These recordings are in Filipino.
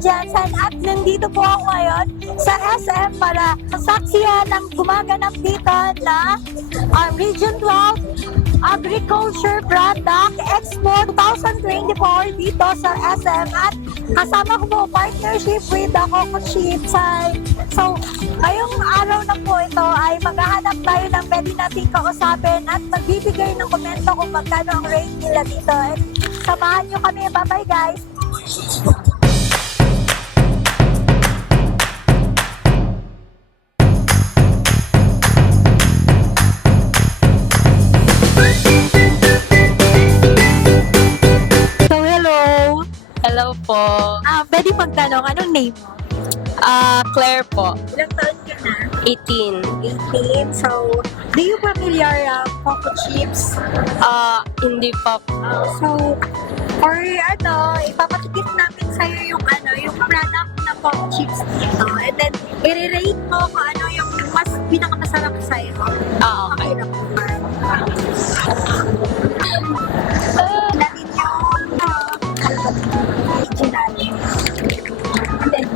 Jensen at nandito po ako ngayon sa SM para saksiyan ng gumaganap dito na Region 12 Agriculture Product Expo 2024 dito sa SM at kasama ko po partnership with the Coco Chips. So, ngayong araw na po ito ay maghahanap tayo ng pwede nating kausapin at magbibigay ng komento kung magkano ang rate nila dito. And samahan nyo kami. Bye-bye guys! So, hello! Hello po. Pwede magtanong, anong name mo? Claire po. Ilang taon ka na? 18. 18. So, do you familiar Coco Chips? Hindi pa. So, or ipapatikim namin sa'yo yung yung product na Coco Chips dito. And then, i-rate mo kung ano yung mas pinakamasarap sa'yo. Okay. lang po ba? Natin yung original. And then,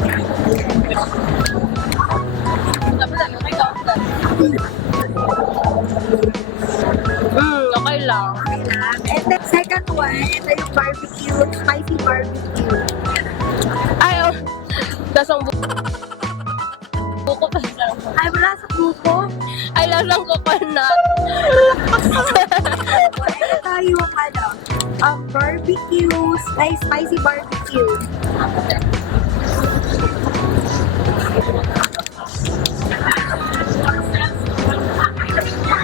Okay lang. okay lang. And then, second one, ito yung barbecue, spicy barbecue. Ay, lasang buko pa siya. Ay, wala sa buko. Ay, lasang coconut. Ito yung barbecue, spicy barbecue.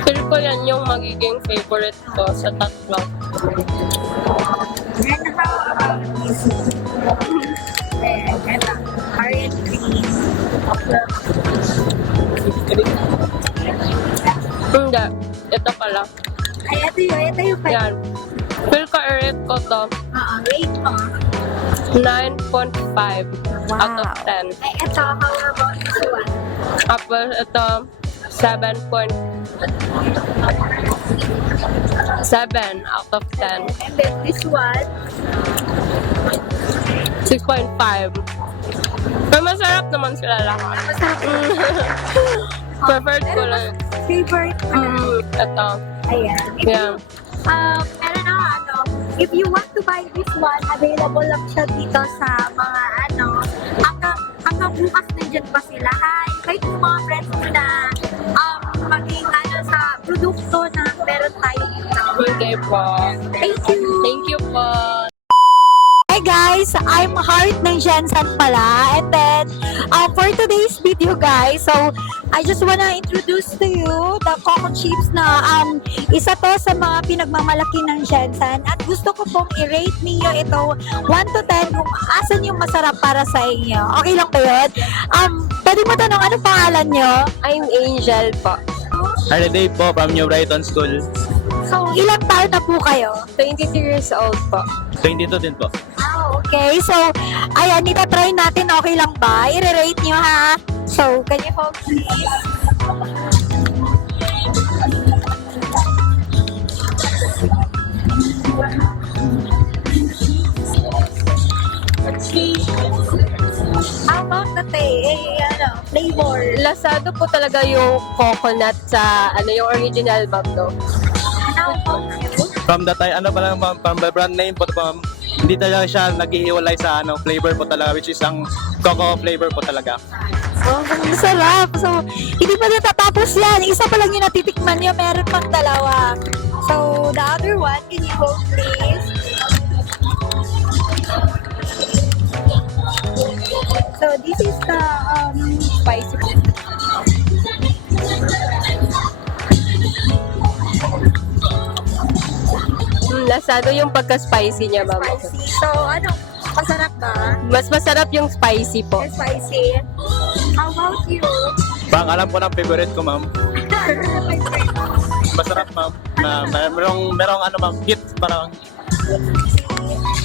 Feel ko yan yung magiging favorite ko sa tatlo. And how about this? Then, ito, curry and cream. Hindi. Ito pala. Ay, ito yung Yan. Feel ko i-rate ko to rate mo. 9.5 out of 10. Ay, ito, how about this one? Tapos ito, 7 out of 10. And then this one, 6.5. Pero masarap naman sila lahat. masarap. Preferred ko Pero lang. favorite mo na. Ito. Ayan. Yeah. Meron na if you want to buy this one, available lang siya dito sa mga hanggang bukas nandiyan pa sila. Hi, kahit yung mga friends mo na maging sa produkto na meron tayo dito. Okay po. Thank you! Thank you po. Hi guys, I'm Heart ng Jensen pala. And then, for today's video guys, so I just wanna introduce to you the Coco Chips na isa to sa mga pinagmamalaki ng Jensen. At gusto ko pong i-rate niyo ito 1 to 10 kung asan yung masarap para sa inyo. Okay lang ba yun? Pwede mo tanong, anong pangalan nyo? I'm Angel po. Holiday po from New Brighton School. So, ilang taon na po kayo? 22 years old po. 22 din po. Okay, so, ayan, itatry natin, okay lang ba? I-rate nyo ha? So, can you hold please? How about the flavor? Lasado po talaga yung coconut sa yung original ma'am, no? How about you? From the time, pa lang ma'am, from the brand name po, ma'am, hindi talaga siya nag-iiwalay sa flavor po talaga, which is ang coco flavor po talaga. Oh, ang sarap. So, hindi pa natatapos yan. Isa pa lang yung natitikman nyo. Meron pang dalawa. So, the other one, can you hold please? So, this is the spicy one. Lasado yung pagka-spicy niya, ma'am. Spicy. So, masarap ba? Mas masarap yung spicy po. Spicy. How about you? Bang alam ko ng favorite ko, ma'am. Masarap, ma'am. Merong ma'am, hit parang.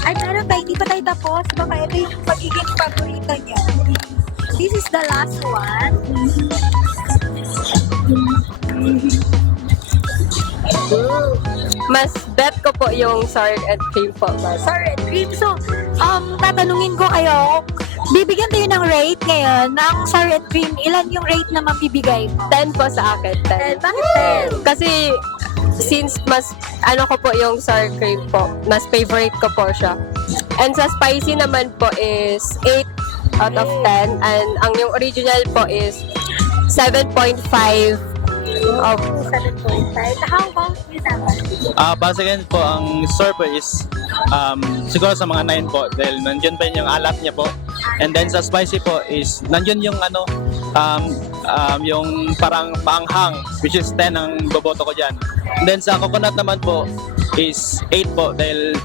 Ay, meron tayo. Hindi pa tayo tapos. Baka ito yung magiging paborito niya. This is the last one. Mas bet ko po yung sour and cream po, ma'am. Sour and cream. So, tatanungin ko kayo, bibigyan tayo ng rate ngayon ng sour and cream. Ilan yung rate na mabibigay mo? 10 po sa akin. 10. Bakit 10? Kasi since mas ano ko po yung sour cream po, mas favorite ko po siya. And sa spicy naman po is 8 out of 10 and ang yung original po is 7.5 of 7.5. How about you naman? Basic po, ang sour po is siguro sa mga 9 po dahil nandiyan pa yung alat niya po. And then sa spicy po is nandiyan yung yung parang maanghang, which is 10 ang boboto ko dyan. And then sa coconut naman po is 8 po dahil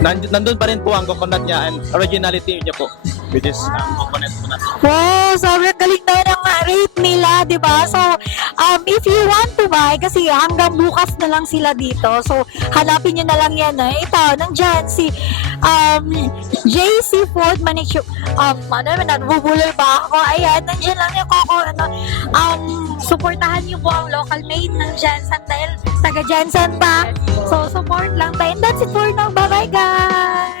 nandun pa rin po ang coconut niya and originality niya po, which is coconut po na. Wow, sobrang galing na ng rate nila, di ba? So, if you want to buy, kasi hanggang bukas na lang sila dito. So, hanapin nyo na lang yan. Ito, nandyan si JC Food Management. Nabubulol ba ako? Ayan, nandyan lang yung Coco. Supportahan nyo po ang local made ng Jansan dahil taga Jansan pa. So, support lang tayo. And that's it for now. Bye-bye, guys!